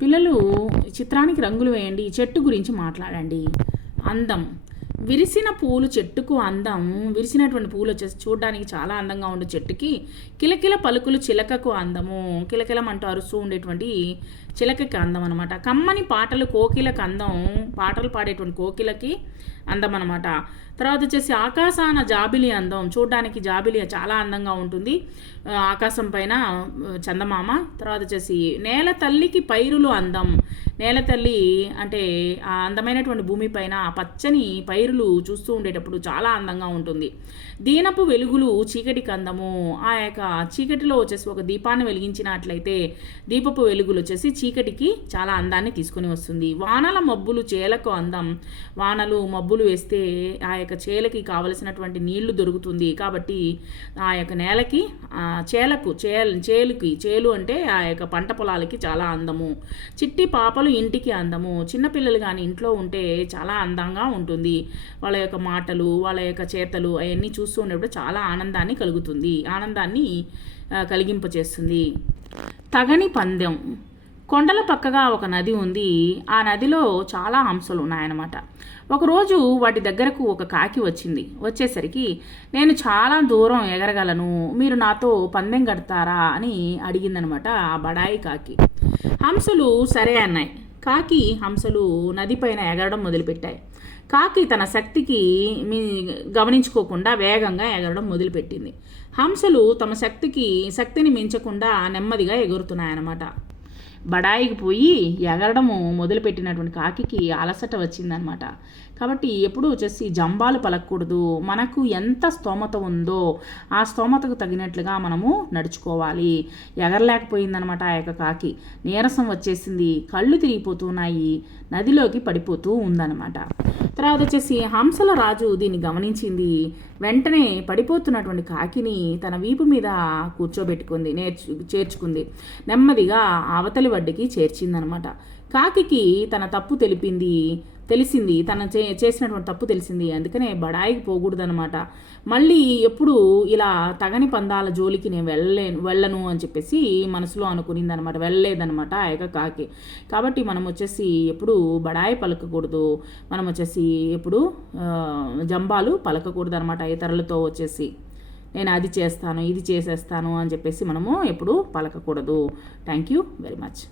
పిల్లలు చిత్రానికి రంగులు వేయండి, ఈ చెట్టు గురించి మాట్లాడండి. అందం. విరిసిన పూలు చెట్టుకు అందం. విరిసినటువంటి పూలు వచ్చేసి చూడడానికి చాలా అందంగా ఉండే చెట్టుకి కిలకిల పలుకులు చిలకకు అందము. కిలకిలమంటూ అరుస్తూ ఉండేటువంటి చిలకకి అందం అనమాట. కమ్మని పాటలు కోకిలకు అందం. పాటలు పాడేటువంటి కోకిలకి అందం అనమాట. తర్వాత వచ్చేసి ఆకాశాన జాబిలి అందం. చూడడానికి జాబిలి చాలా అందంగా ఉంటుంది, ఆకాశం పైన చందమామ. తర్వాత వచ్చేసి నేల తల్లికి పైరులు అందం. నేల తల్లి అంటే ఆ అందమైనటువంటి భూమిపైన పచ్చని పైరులు చూస్తూ ఉండేటప్పుడు చాలా అందంగా ఉంటుంది. దీనపు వెలుగులు చీకటికి అందము. ఆ యొక్క చీకటిలో వచ్చేసి ఒక దీపాన్ని వెలిగించినట్లయితే దీపపు వెలుగులు వచ్చేసి చీకటికి చాలా అందాన్ని తీసుకొని వస్తుంది. వానల మబ్బులు చేలకు అందం. వానలు మబ్బులు వేస్తే ఆ యొక్క చేలకి కావలసినటువంటి నీళ్లు దొరుకుతుంది. కాబట్టి ఆ యొక్క నేలకి చేలు అంటే ఆ యొక్క పంట పొలాలకి చాలా అందము. చిట్టి పాపలు ఇంటికి అందము. చిన్నపిల్లలు కానీ ఇంట్లో ఉంటే చాలా అందంగా ఉంటుంది. వాళ్ళ యొక్క మాటలు, వాళ్ళ యొక్క చేతలు అవన్నీ చూస్తూ ఉండేప్పుడు చాలా ఆనందాన్ని కలిగింపచేస్తుంది. తగని పందెం. కొండల పక్కగా ఒక నది ఉంది. ఆ నదిలో చాలా హంసలు ఉన్నాయన్నమాట. ఒకరోజు వాటి దగ్గరకు ఒక కాకి వచ్చేసరికి నేను చాలా దూరం ఎగరగలను, మీరు నాతో పందెం కడతారా అని అడిగిందనమాట ఆ బడాయి కాకి. హంసలు సరే అన్నాయి. కాకి హంసలు నదిపైన ఎగరడం మొదలుపెట్టాయి. కాకి తన శక్తికి గమనించుకోకుండా వేగంగా ఎగరడం మొదలుపెట్టింది. హంసలు తమ శక్తిని మించకుండా నెమ్మదిగా ఎగురుతున్నాయన్నమాట. బడాయికి పోయి ఎగరడము మొదలుపెట్టినటువంటి కాకికి అలసట వచ్చిందనమాట. కాబట్టి ఎప్పుడూ వచ్చేసి జంబాలు పలకూడదు. మనకు ఎంత స్తోమత ఉందో ఆ స్తోమతకు తగినట్లుగా మనము నడుచుకోవాలి. ఎగరలేకపోయిందనమాట ఆ యొక్క కాకి. నీరసం వచ్చేసింది, కళ్ళు తిరిగిపోతున్నాయి, నదిలోకి పడిపోతూ ఉందన్నమాట. తర్వాత వచ్చేసి హంసల రాజు దీన్ని గమనించింది. వెంటనే పడిపోతున్నటువంటి కాకిని తన వీపు మీద కూర్చోబెట్టుకుంది, చేర్చుకుంది. నెమ్మదిగా అవతలి వడ్డీకి చేర్చిందనమాట. కాకికి తన తప్పు తెలిసింది, తన చేసినటువంటి తప్పు తెలిసింది. అందుకనే బడాయికి పోకూడదనమాట. మళ్ళీ ఎప్పుడు ఇలా తగని పందాల జోలికి నేను వెళ్ళను అని చెప్పేసి మనసులో అనుకునిందనమాట. వెళ్ళలేదనమాట ఆ యొక్క కాకి. కాబట్టి మనం వచ్చేసి ఎప్పుడు బడాయి పలకకూడదు, మనం వచ్చేసి ఎప్పుడు జంబాలు పలకకూడదు అనమాట. ఇతరులతో వచ్చేసి నేను అది చేస్తాను, ఇది చేసేస్తాను అని చెప్పేసి మనము ఎప్పుడు పలకకూడదు. Thank you very much.